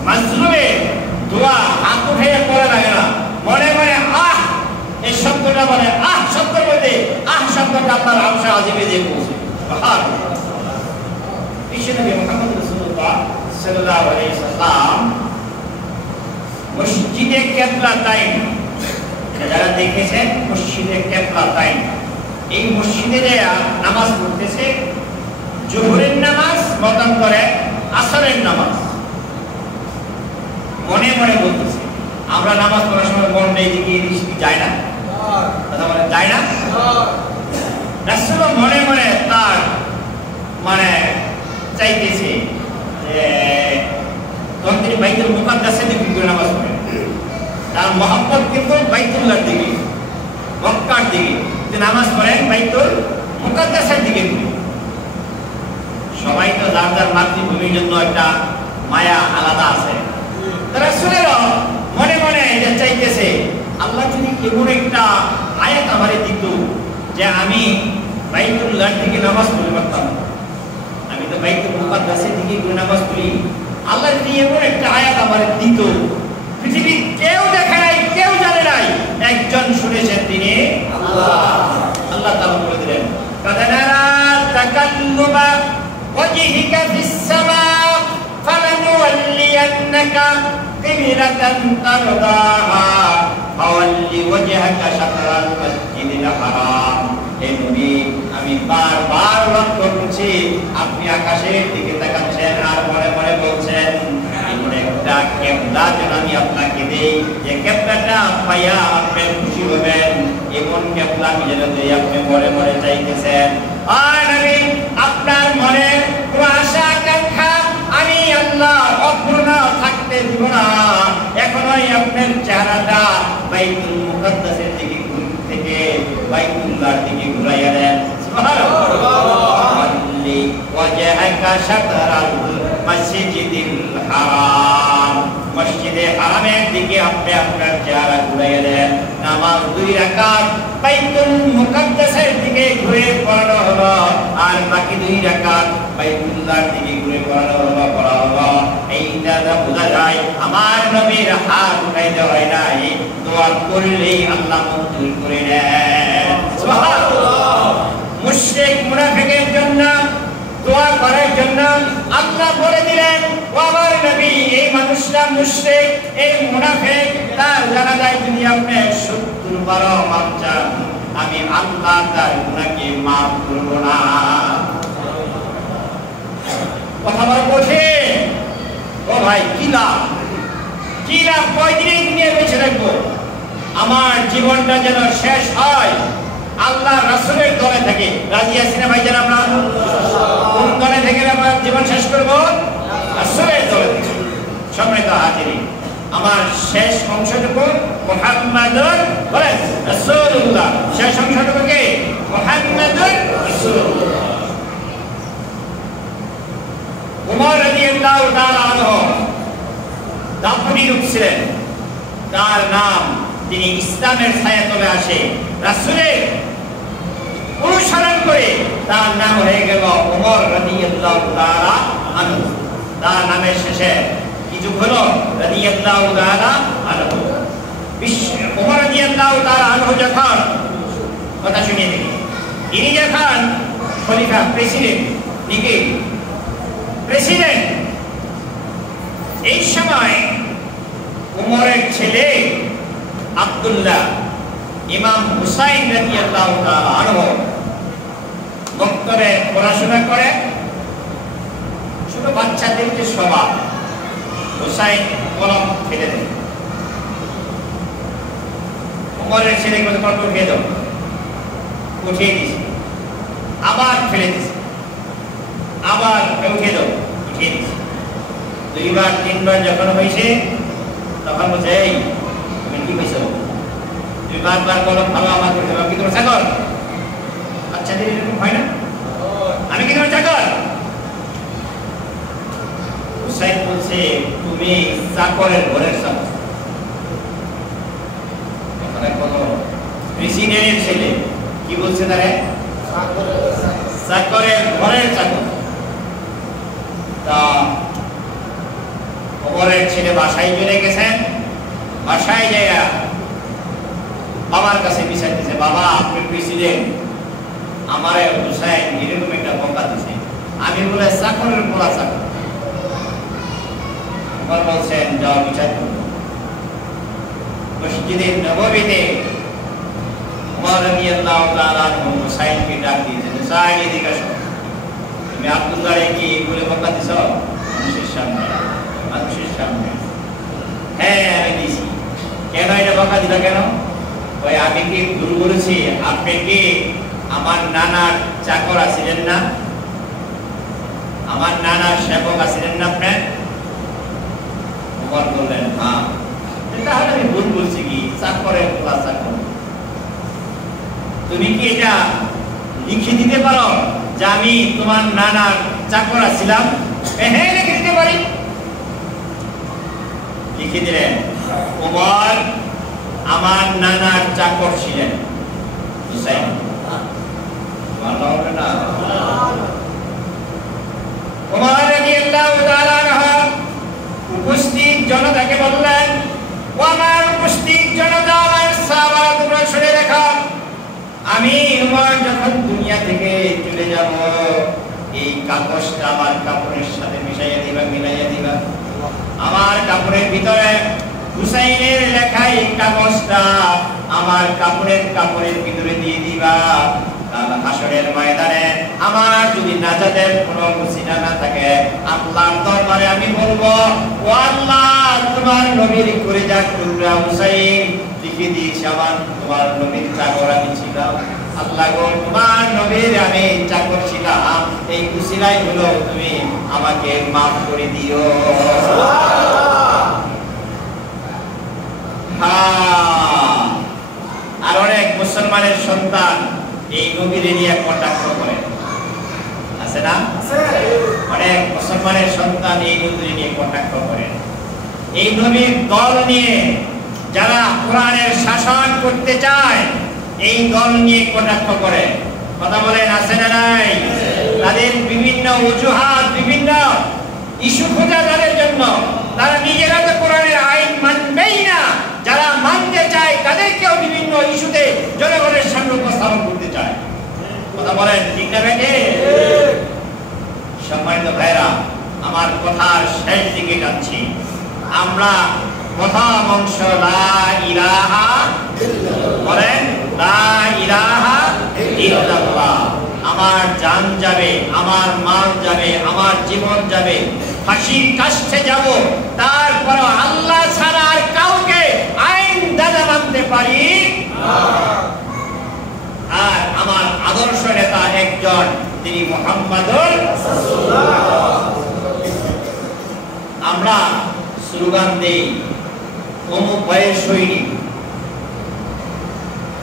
মাজলুমে দোয়া হাত উঠে করে লাগে না, মনে মনে আহ এই শব্দটা বলে, আহ শব্দের মধ্যে আহ শব্দটা আপনার আওসা আজিবে দিয়ে পৌঁছে। বিশ্বনবী মুহাম্মদ রাসূলুল্লাহ সাল্লাল্লাহু আলাইহি সাল্লাম মসজিদে কিবলা টাইম, যারা দেখেছেন মসজিদে কিবলা টাইম, এই মসজিদে যারা নামাজ পড়তেছে, জোহরের নামাজ মতান্তরে আসরের নামাজ, মনে মনে বলতেছে। আমরা নামাজ পড়ার সময় মন এইদিকে এদিকে যায় না, কথা বলেন যায় না? রাসূল মনে মনে তার মানে চাইতেছে যে তখন তিনি বাইতুল মুকাদ্দাসের দিকে ঘুরে নামাজ পড়েন। তার মহব্বত কিন্তু বাইতুল্লাহর দিকে, মক্কার দিকে, যে নামাজ পড়েন বাইতুল মুকাদ্দাসের দিকে ঘুরে। সবাই তো যার যার মাতৃভূমির জন্য একটা মায়া আলাদা আছে। রাসূলেরও মনে এটা চাইতেছে আল্লাহ যদি এমন একটা আয়াত আমারে দিত যে আমি বাইতুল্লাহ থেকে নামাজ পড়তে পারতাম, আমি তো বাইতুল মুকাদ্দাসের দিকে গিয়ে নামাজ পড়ি, আল্লাহ যদি এমন একটা আয়াত আমারে দিত, পৃথিবীর কেউ দেখে নাই, কেউ জানে নাই, একজন শুনেছেন তিনি আল্লাহ। আল্লাহ তাআলা বলে দিলেন কাদানারা তাকাল্লুমা ওয়াজহিকা ফিস সামা ফালানুওয়াল্লিয়ান্নাকা কিবলাতান তারদাহা ফাওয়াল্লি ওয়াজহাকা শাতরাল মাসজিদিল হারাম। হে নবী, আমি বারবার লক্ষ্য করছি আপনি আকাশের দিকে তাকাচ্ছেন আর মনে মনে বলছেন এমন একটা কিবলা যেন আমি আপনাকে দেই, যে কিবলাটা পাইয়া আপনি খুশি হবেন, এমন কিবলা আমি যেন দেই আপনি মনে মনে চাইতেছেন। আর নবী, আপনার মনে কোন আশা আকাঙ্ক্ষা আমি আল্লাহ অপূর্ণ থাকতে দিব না। এখনই আপনার চেহারাটা বাইতুল মুকাদ্দাসের দিকে থেকে বাইতুল্লাহর দিকে ঘুরাইয়া দেন। সুবহানাল্লাহ। আল্লি ওয়াজহাকা শাতরাল মাসজিদিল হারাম, মসজিদে হারামের দিকে আপনি আপনার চেহারা ঘুরাইয়া দেন। নামাজ 2 রাকাত বাইতুল মুকাদ্দাসের দিকে ঘুরে পড়ানো হলো, আর বাকি 2 রাকাত বাইতুল্লাহর দিকে ঘুরে পড়া হলো। এইটা বোঝা যায় আমার নবীর হাত উঠাইতে হয় নাই, দোয়া করলেই আল্লাহ মঞ্জুর করে নেন। সুবহানাল্লাহ। মুশরিক মুনাফিকের জন্য দোয়া করার জন্য আল্লাহ বলে দিলেন, ও আমার নবী, এই মানুষটা মুশরিক, এই মুনাফিক, তার জানা যায় যদি আপনি 70 বার মাফ চান, আমি আল্লাহ তার গুনাহকে মাফ করব না। কথা বলা কঠিন। ও ভাই, কি লাভ কয়দিনই দুনিয়া বেঁচে থাকবো? আমার জীবনটা যেন শেষ হয় আল্লাহ রাসূলের দলে থেকে। রাজি আছি না ভাই? যারা আমরা কোন দলে থেকে আমরা জীবন শেষ করবো? রাসূলের দলে থেকে। সম্মানিত হাজিরিন, আমার শেষ অংশটুকু মুহাম্মাদুর রাসূলুল্লাহ, শেষ অংশটুকু কে? মুহাম্মাদুর রাসূলুল্লাহ। উমর রাদিয়াল্লাহু তাআলা আনহু দাপুনি রূপ ছিলেন, তার নাম, তিনি ইসলামের ছায়াতলে আসে রাসূলের অনুসরণ করে তার নাম হয়ে গেল উমর রাদিয়াল্লাহু তাআলা আনহু। তার নামের শেষে কি যোগ হলো? রাদিয়াল্লাহু তাআলা আনহু। উমর রাদিয়াল্লাহু তাআলা আনহু যখন, কথা শুনিয়ে দেখি, ইনি যখন খলিফা, প্রেসিডেন্ট, এই সময় উমরের ছেলে আব্দুল্লাহ, ইমাম হুসাইন রাদিয়াল্লাহু তাআলা আনহু মক্তবে পড়াশোনা করে। ছোট বাচ্চাদের যে স্বভাব, হুসাইন কলম ফেলে দেয়, উমরের ছেলে কলম উঠিয়ে দাও, উঠিয়ে দিছে, আবার ফেলে দিছে, আবার উঠিয়ে দাও, উঠিয়ে দিছে। 2 বার 3 বার যখন হয়েছে তখন বলছে, এই তুমি কি কইছো? তুমি বারবার কলম ভালো আমার করতে পারো, কি তোমার চাকর? বাচ্চাদের এরকম হয় না? আমি কি তোমার চাকর? হুসাইন বলছে, তুমি চাকরের ঘরের চাকর। প্রেসিডেন্টের ছেলে কি বলছে? তারে চাকরের ঘরের চাকর। তা ওমরের ছেলে বাসায় চলে গেছেন, বাসায় জায়গা বাবার কাছে বিচার দিছে, বাবা আপনি প্রেসিডেন্ট, আমারে হুসাইন এরকম একটা বকা দিছে, আমি বলে চাকরের পোলা চাকর। ওমর বলছেন, যাও বিচার করো। মসজিদে নববীতে উমর রাদিয়াল্লাহু তাআলা আনহু হুসাইনকে ডাক দিয়েছেন, হুসাইন এদিকে আসো, তুমি আব্দুল্লাহরে কি বলে বকা দিছ? মানুষের সামনে। হ্যাঁ, আমি দিছি। কেন এটা বকা দিলা কেন? ওই আমি কি ভুল বলেছি? আপনি কি আমার নানার চাকর আছিলেন না? আমার নানার সেবক আছিলেন না আপনি? উমর বললেন, হ্যাঁ। তাহলে আমি ভুল বলছি কি? চাকরের পোলা চাকর। তুমি কি এটা লিখে দিতে পারো যে আমি তোমার নানার চাকর আছিলাম? হ্যাঁ, লিখে দিতে পারি। লিখে দিলেন। ওমর আমার নানার চাকর ছিলেন হুসাইন। ভালো হবে না? ওমর রাদিয়াল্লাহু তাআলা আনহু উপস্থিত জনতাকে বললেন, ও আমার উপস্থিত জনতা, আমার সাহাবারা, তোমরা শুনে রাখো, আমি ওমর যখন দুনিয়া থেকে চলে যাব, এই কাগজটা আমার কাপড়ের সাথে মিশাইয়া দিবা। আমার কাপড়ের ভিতরে হুসাইনের লেখা এই কাগজটা আমার কাপড়ের ভিতরে দিয়ে দিবা। হাসরের ময়দানে আমার যদি নাজাতের কোনো ওসিলা না থাকে, আল্লাহর দরবারে আমি বলবো, ও আল্লাহ, তোমার নবীর কলিজার টুকরা হুসাইন লিখে দিয়েছি, আমার তোমার নবীর চাকর আমি ছিলাম। আল্লাহ গো, তোমার নবীর আমি চাকর ছিলাম, এই ওসিলাই হলো তুমি আমাকে মাফ করে দিও। আর অনেক মুসলমানের সন্তান এই নবীর নিয়ে কটাক্ষ করে, আছে না? অনেক মুসলমানের সন্তান এই নবীর নিয়ে কটাক্ষ করে। এই নবীর দল নিয়ে যারা কোরআনের শাসন করতে চায়, এই দল নিয়ে কটাক্ষ করে। কথা বলেন, আছে না নাই? তাদের বিভিন্ন অজুহাত, বিভিন্ন ইস্যু খোঁজা তাদের জন্য। তারা নিজেরা তো কোরআনের আইন মানবেই না, যারা মানতে চায় তাদেরকেও বিভিন্ন ইস্যুতে জনগণের সামনে উপস্থাপন করতে চায়। কথা বলেন, ঠিক না বেটে? সম্মানিত ভাইরা, আমার কথার শেষ দিকে যাচ্ছি। আমরা প্রথম অংশ লা ইলাহা ইল্লাল্লাহ, বলেন লা ইলাহা ইল্লাল্লাহ। আমার জান যাবে, আমার মাল যাবে, আমার জীবন যাবে, ফাঁসির কাছে যাব, তারপর আল্লাহ ছাড়া আর কাউকে আইন দাদা মানতে পারি না। আর আমার আদর্শ নেতা একজন, তিনি মুহাম্মাদুর রাসূলুল্লাহ। আমরা স্লোগান দেই, অমুক ভাইয়ের সৈনিক,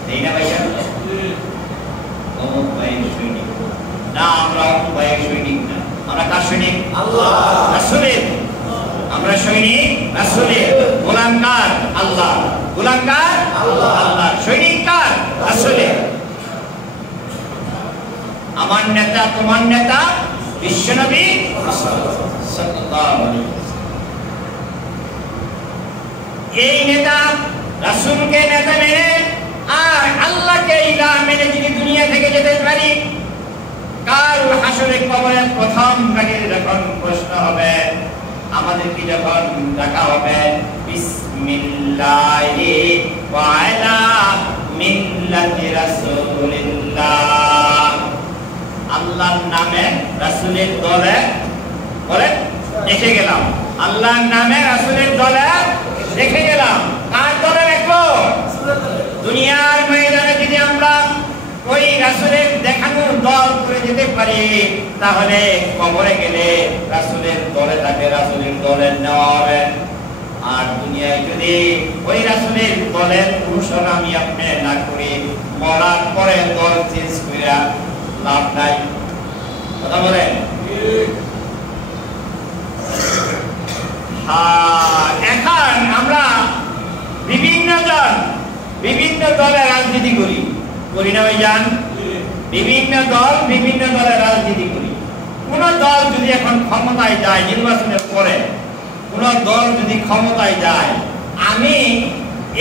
দেই না ভাইয়া? অমুক ভাইয়ের সৈনিক না, আমরা অমুক ভাইয়ের সৈনিক না। আমরা কার সৈনিক? আল্লাহ রাসূলের। আমরা সৈনিক রাসূলের, গোলাম কার? আল্লাহ। গোলাম কার? আল্লাহ। সৈনিক কার? রাসূলের। আমার নেতা, তোমার নেতা বিশ্বনবী সাল্লাল্লাহু আলাইহি ওয়াসাল্লাম। এই নেতা রাসূলকে নেতা মেনে আর আল্লাহকে ইলাহ মেনে যদি দুনিয়া থেকে যেতে পারি, কাল হাসরে কবরে প্রথম ভাগে যখন প্রশ্ন হবে, আমাদেরকে যখন ডাকা হবে, বিসমিল্লাহি ওয়া আলা মিল্লাতি রাসূলিল্লাহ, আল্লাহর নামে রাসূলের দলে, বলে দেখে গেলাম, আল্লাহর নামে রাসূলের দলে দেখে গেলাম। কার দলে রাখবো? দুনিয়ার ময়দানে যদি আমরা ওই রাসূলের দেখানো দল করে যেতে পারি, তাহলে কবরে গেলে রাসূলের দলে থাকে, রাসূলের দলে নেওয়া হবে। আর দুনিয়ায় যদি ওই রাসূলের দলের অনুসরণ আমি আপনি না করি, মরার পরে দল চেঞ্জ করে লাভ নাই। কথা বলেন? এখন আমরা বিভিন্ন দলে রাজনীতি করি না ভাইজান? বিভিন্ন দল, বিভিন্ন দলে রাজনীতি করি। কোন দল যদি এখন ক্ষমতায় যায়, নির্বাচনের পরে কোন দল যদি ক্ষমতায় যায়, আমি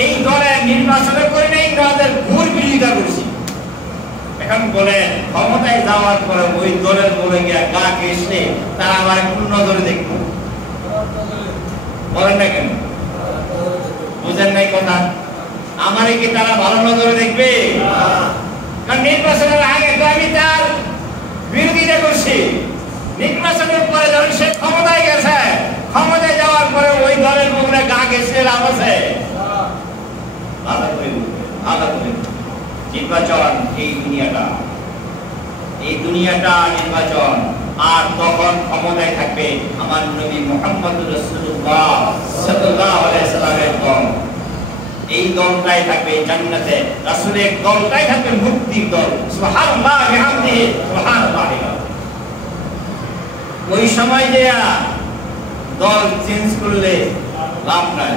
এই দলের নির্বাচনে করি নাই, তাদের ঘুর বিরোধিতা করছি। এখন বলেন, ক্ষমতায় যাওয়ার পরে ওই দলের বলে গিয়া গা ঘেঁষলে তারা আমার কোন নজরে দেখবো? বলেন না কেন? বুঝেন নাই কথা? আমারে কি তারা ভালো নজরে দেখবে? কারণ নির্বাচনের আগে তো আমি তার বিরোধিতা করছি। নির্বাচনের পরে যখন সে ক্ষমতায় গেছে, ক্ষমতায় যাওয়ার পরে ওই দলের মুখে গা ঘেঁষলে লাভ আছে? নির্বাচন এই দুনিয়াটা নির্বাচন। আর তখন ক্ষমতায় থাকবে আমার নবী মুহাম্মদুর রাসূলুল্লাহ সাল্লাল্লাহু আলাইহি ওয়াসাল্লামের দল। এই দলটাই থাকবে জান্নাতে, রাসূলের দলটাই থাকবে মুক্তির দল। সুবহানাল্লাহ ওয়া বিহামদিহি সুবহানাল্লাহ। ওই সময় দেয়া দল চেঞ্জ করলে লাভ নাই।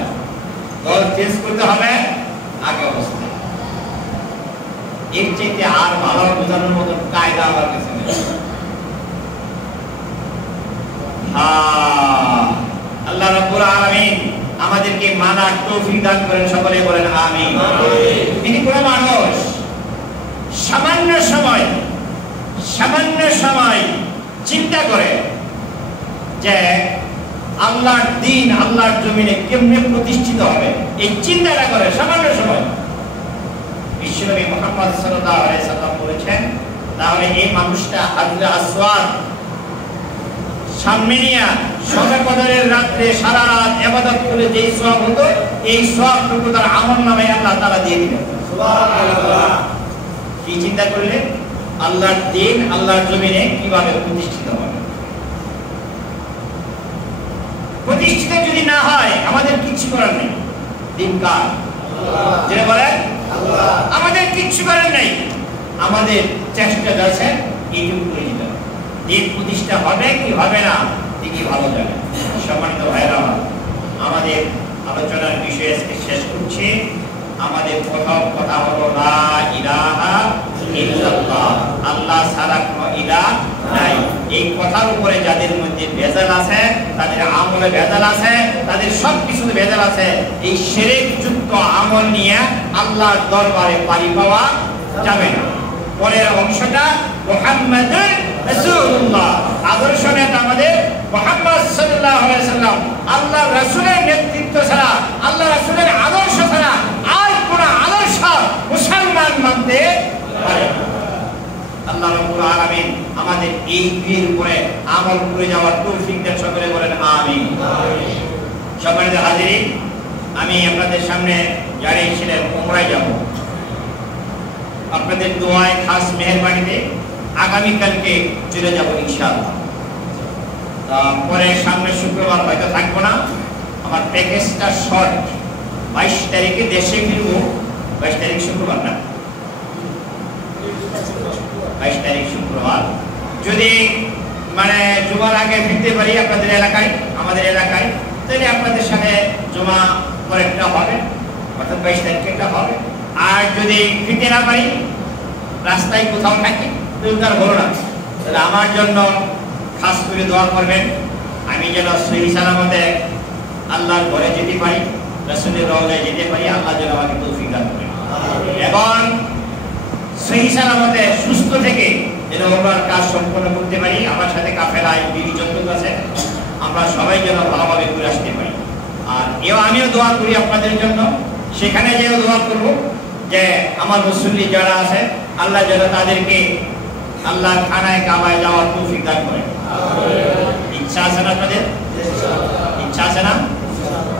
দল চেঞ্জ করতে হবে আগে অবস্থায়। এর চাইতে আর ভালো বোঝানোর মতো কায়দা আমার কাছে নেই। আল্লাহ রাব্বুল আলামিন আমাদেরকে মানার তৌফিক দান করেন, সকলে বলেন আমিন। তিনি কোন মানুষ সামান্য সময় চিন্তা করে যে আল্লাহর দ্বীন আল্লাহর জমিনে কেমনে প্রতিষ্ঠিত হবে, এই চিন্তাটা করে সামান্য সময়। বিশ্বনবী মুহাম্মদ সাল্লাল্লাহু আলাইহি সাল্লাম বলেছেন, তাহলে এই মানুষটা হাজরে আসওয়াদ সামনে নিয়ে শবে কদরের রাতে সারা রাত ইবাদত করে যেই সওয়াব হতো, এই সওয়াবটুকু তার আমলনামায় আল্লাহ তাআলা দিয়ে দিবেন। সুবহানাল্লাহ। কি চিন্তা করলে আল্লাহর দ্বীন আল্লাহর জমিনে কিভাবে প্রতিষ্ঠিত হবে। প্রতিষ্ঠিত যদি না হয় আমাদের কিচ্ছু করার নেই। দিন কার যেটা বলেন আল্লাহ, আমাদের কিচ্ছু করার নেই। আমাদের চেষ্টা আছে এইটুকু করে দিতে হবে। দিন প্রতিষ্ঠা হবে কি হবে না তিনি ভালো জানেন। সম্মানিত ভাইরা, আমাদের আলোচনার বিষয় আজকে শেষ করছি। আমাদের প্রথম কথা হলো লা ইলাহা ইল্লাল্লাহ, আল্লাহ ছাড়া কোনো ইলাহ নাই। এই কথার উপরে যাদের মধ্যে ভেজাল আছে, তাদের আমলে ভেজাল আছে, তাদের সবকিছুতে ভেজাল আছে, এই শিরক যুক্ত আমল নিয়ে আল্লাহর দরবারে পারি পাওয়া যাবে না। পরের অংশটা মুহাম্মাদুর রাসূলুল্লাহ, আদর্শ নেতা আমাদের মুহাম্মদ সাল্লাল্লাহু আলাইহি ওয়াসাল্লাম। আল্লাহর রাসূলের নেতৃত্ব ছাড়া, আল্লাহর রাসূলের আদর্শ ছাড়া আর কোন আদর্শ মুসলমান মানতে পারে না। আল্লাহ রাব্বুল আলামিন আমাদের এই দিনের উপরে আমল করে যাওয়ার তৌফিক দেন, সকলে বলেন আমিন। আমিন। সম্মানিত হাজিরিন, আমি আপনাদের সামনে জানিয়েছিলাম উমরায় যাব। আপনাদের দোয়ায় খাস মেহেরবানিতে আগামী কালকে চলে যাব ইনশাআল্লাহ। পরে সামনে শুক্রবার হয়তো থাকবো না, আমার প্যাকেজটা শর্ট। 22 তারিখে দেশে ফিরবো। 22 তারিখ শুক্রবার না, 22 তারিখ শুক্রবার। যদি মানে জুমার আগে ফিরতে পারি আপনাদের এলাকায়, আমাদের এলাকায়, তাহলে আপনাদের সাথে জমা পরেরটা হবে, অর্থাৎ 22 তারিখেরটা হবে। আর যদি ফিরতে না পারি, রাস্তায় কোথাও থাকি, তার হলো না, তাহলে আমার জন্য খাস করে দোয়া করবেন, আমি যেন সহি সালামতে আল্লাহর ঘরে যেতে পারি, রাসূলের রওজায় যেতে পারি। আল্লাহ যেন আমাকে তৌফিক দান করেন এবং সহি সালামতে সুস্থ থেকে যেন ওমরার কাজ সম্পন্ন করতে পারি। আমার সাথে কাফেলায় বিবি যতটুকু আছে আমরা সবাই যেন ভালোভাবে ঘুরে আসতে পারি। আর আমিও দোয়া করি আপনাদের জন্য, সেখানে যেন দোয়া করব যে আমার মুসল্লি যারা আছে আল্লাহ যেন তাদেরকে আল্লাহ খানায় কাবায় যাওয়ার তৌফিক দান করেন। ইচ্ছা আছে না আপনাদের? ইচ্ছা আছে না?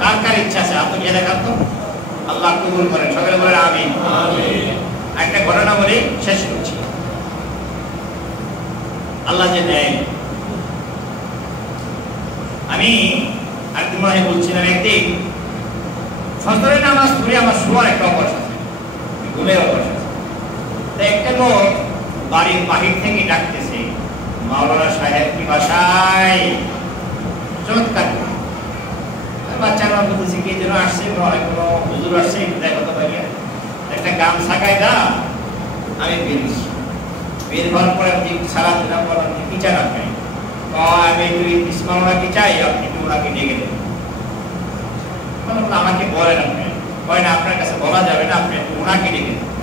কার কার ইচ্ছা আছে? আপনি যে দেখান তো, আল্লাহ কবুল করেন, সকলে বলেন আমিন। একটা ঘটনা বলে শেষ করছি। আল্লাহ যে দেয়, আমি আরেকদিন মনে বলছিলাম, একদিন ফজরের নামাজ পড়ে আমার শোয়ার একটা অভ্যাস আছে, ঘুমের অভ্যাস আছে। তাই একটা লোক বাড়ির বাহির থেকে ডাকতেছে, মাওলানা সাহেব কি বাসায়? চমৎকার বাচ্চারা বলতেছে কে যেন আসছে, কোনো হুজুর আসছে, দেখো তো ভাইয়া একটা গামছা গায়ে আমি বেরিয়েছি। বের হওয়ার পরে আপনি সারা দিলাম, বলেন কি চান আপনি? আমি একটু ইসমাউলাকে চাই, আপনি একটু ওনাকে ডেকে দেবেন। আমাকে বলেন আপনি, হয় না আপনার কাছে বলা যাবে না, আপনি ওনাকে ডেকে দেবেন।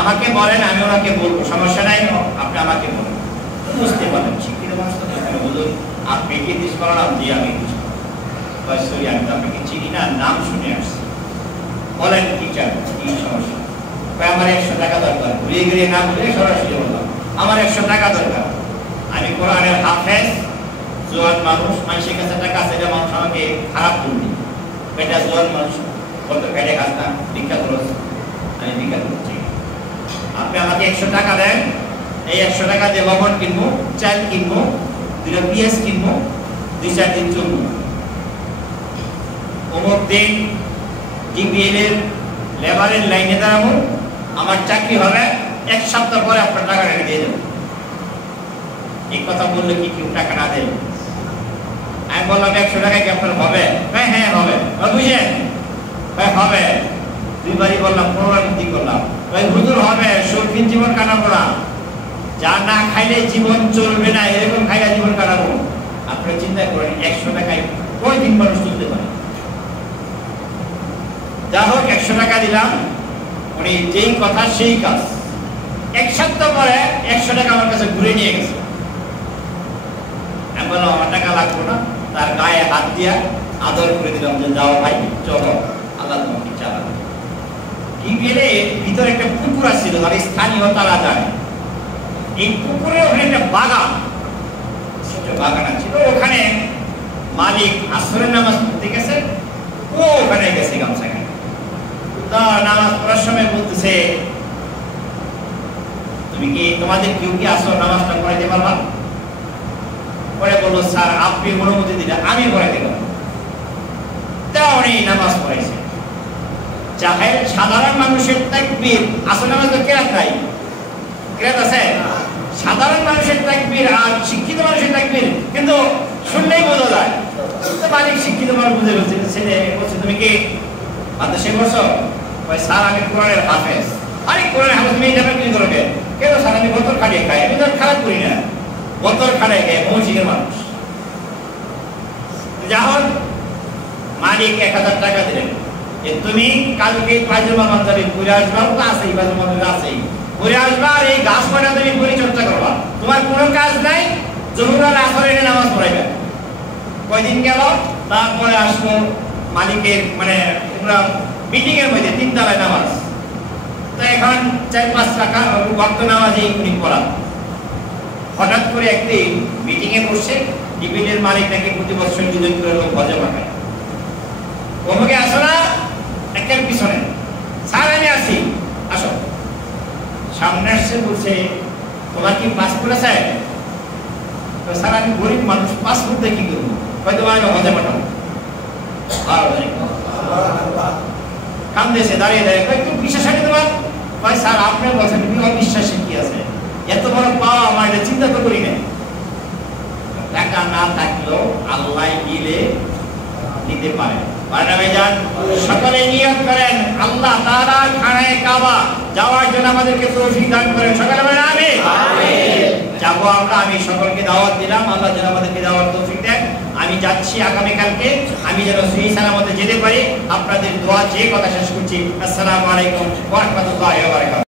আমাকে বলেন, আমি ওনাকে বলবো, সমস্যা নাই, আপনি আমাকে বলেন। বুঝতে পারেন শিক্ষিত মানুষ তো বলুন, আপনি কি ইসমাউলা? জি আমি সরি, আমি তো আপনাকে চিনি না, নাম শুনে আসছি, বলেন কি চান, কি সমস্যা? আমার 100 টাকা দরকার। ঘুরিয়ে ঘুরিয়ে না ঘুরিয়ে সরাসরি বললাম আমার 100 টাকা দরকার। আমি কোরআনের হাফেজ, জোয়ান মানুষ, মানুষের কাছে টাকা আছে, এটা মানুষ আমাকে খারাপ করবে, এটা জোয়ান মানুষ, কত খেটে খাস না, ভিক্ষা খরচ, আমি ভিক্ষা করছি। আপনি আমাকে 100 টাকা দেন, এই 100 টাকা দিয়ে লবণ কিনবো, চাল কিনবো, 2টা পেঁয়াজ কিনবো, 2-4 দিন চলবো। অমুক দিন টিপিএল এর লেবারের লাইনে দাঁড়াবো, আমার চাকরি হবে, 1 সপ্তাহ পরে আপনার টাকা দিয়ে দেবো। এই কথা বললে কি কেউ টাকা না দেয়? আমি বললাম 100 টাকায় কি আপনার হবে? হ্যাঁ হবে। বুঝেন হবে। দুইবারই বললাম, পুনরাবৃত্তি করলাম, হুজুর হবে, শৌখিন জীবন কাটাবো না, যা না খাইলে জীবন চলবে না, এরকম খাইলে জীবন কাটাবো। আপনারা চিন্তা করেন 100 টাকায় কয়দিন মানুষ চলতে পারে? যা হোক 100 টাকা দিলাম, উনি যেই কথা সেই কাজ। 1 সপ্তাহ পরে 100 টাকা আমার কাছে ঘুরে নিয়ে গেছে। আমি বললাম আমার টাকা লাগবে না, তার গায়ে হাত দিয়া আদর করে দিলাম যে যাও ভাই চলো, আল্লাহ তোমাকে চালাবে। কি গেলে ভিতরে একটা পুকুর ছিল, আর স্থানীয় তারা জানে। এই পুকুরে ওখানে একটা বাগান, ছোট বাগান ছিল। ওখানে মালিক আসরের নামাজ পড়তে গেছে, ও ওখানে গেছে গামছা গায়ে। তা নামাজ পড়ার সময় বলতেছে, তুমি কি তোমাদের কেউ কি আসর নামাজটা পড়াইতে পারবা? পরে বললো স্যার আপনি অনুমতি দিলে আমি পড়াইতে পারবো। তা উনি নামাজ পড়াইছে। জাহেল সাধারণ মানুষের তাকবীর, আসল নামাজ তো কেরাত নাই, কেরাত আছে? সাধারণ মানুষের তাকবীর আর শিক্ষিত মানুষের তাকবীর কিন্তু শুনলেই বোঝা যায়। তো মালিক শিক্ষিত মানুষ বুঝে বলছে, ছেলে বলছে তুমি কি মাদ্রাসে পড়ছো? ওই স্যার আমি কোরআনের হাফেজ। আরে কোরআনের হাফেজ তুমি এটা কি করবে? কেন স্যার আমি বোতল খাটিয়ে খাই, আমি তো খারাপ করি না, বোতল খাটাই খাই, মসজিদের মানুষ। যা হোক মালিক 1000 টাকা দিলেন, তুমি কালকে পায়জামা পাঞ্জাবি পরে আসবা, তো আছেই পায়জামা পাঞ্জাবি আছেই, পরে আসবা আর এই গাছ পাটা তুমি পরিচর্যা করবা, তোমার কোনো কাজ নাই, জোহর আর আসর এনে নামাজ পড়াইবে। কয়দিন গেল, তারপরে আসলো মালিকের মানে মিটিং এর মধ্যে 3 তলায় নামাজ। তো এখন 4-5 টাকা ওয়াক্ত নামাজই উনি পড়ান। হঠাৎ করে একদিন মিটিং এ বসে টিফিনের মালিক নাকি প্রতি বছর 2 দিন করে ভজা পাঠায়। ওমকে আসো না, একের পিছনে স্যার আমি আসি, আসো। সামনে আসছে, বলছে তোমার কি পাসপোর্ট আছে? তো স্যার আমি গরিব মানুষ, পাসপোর্ট দিয়ে কি করবো? হয়তো আমি ভজা পাঠাবো। কান্দেছে, দাঁড়িয়ে একটু বিশ্বাস আছে তোমার? ভাই স্যার আপনি বলছেন, তুমি অবিশ্বাসে কি আছে? এত বড় পাওয়া আমার, এটা চিন্তা তো করি না। টাকা না থাকলেও আল্লাহ দিলে দিতে পারে। সকলে নিয়ত করেন আল্লাহ তাআলা খানায়ে কাবা যাওয়ার জন্য আমাদেরকে তৌফিক দান করেন। সকলে বলেন আমিন। যাবো আমরা, আমি সকলকে দাওয়াত দিলাম, আল্লাহ যেন আমাদেরকে যাওয়ার তৌফিক দেন। আমি যাচ্ছি আগামীকালকে, আমি যেন সহি সালামতে যেতে পারি। আপনাদের দোয়া চেয়ে কথা শেষ করছি। আসসালামু আলাইকুম ওয়া রাহমাতুল্লাহি ওয়া বারাকাতুহু।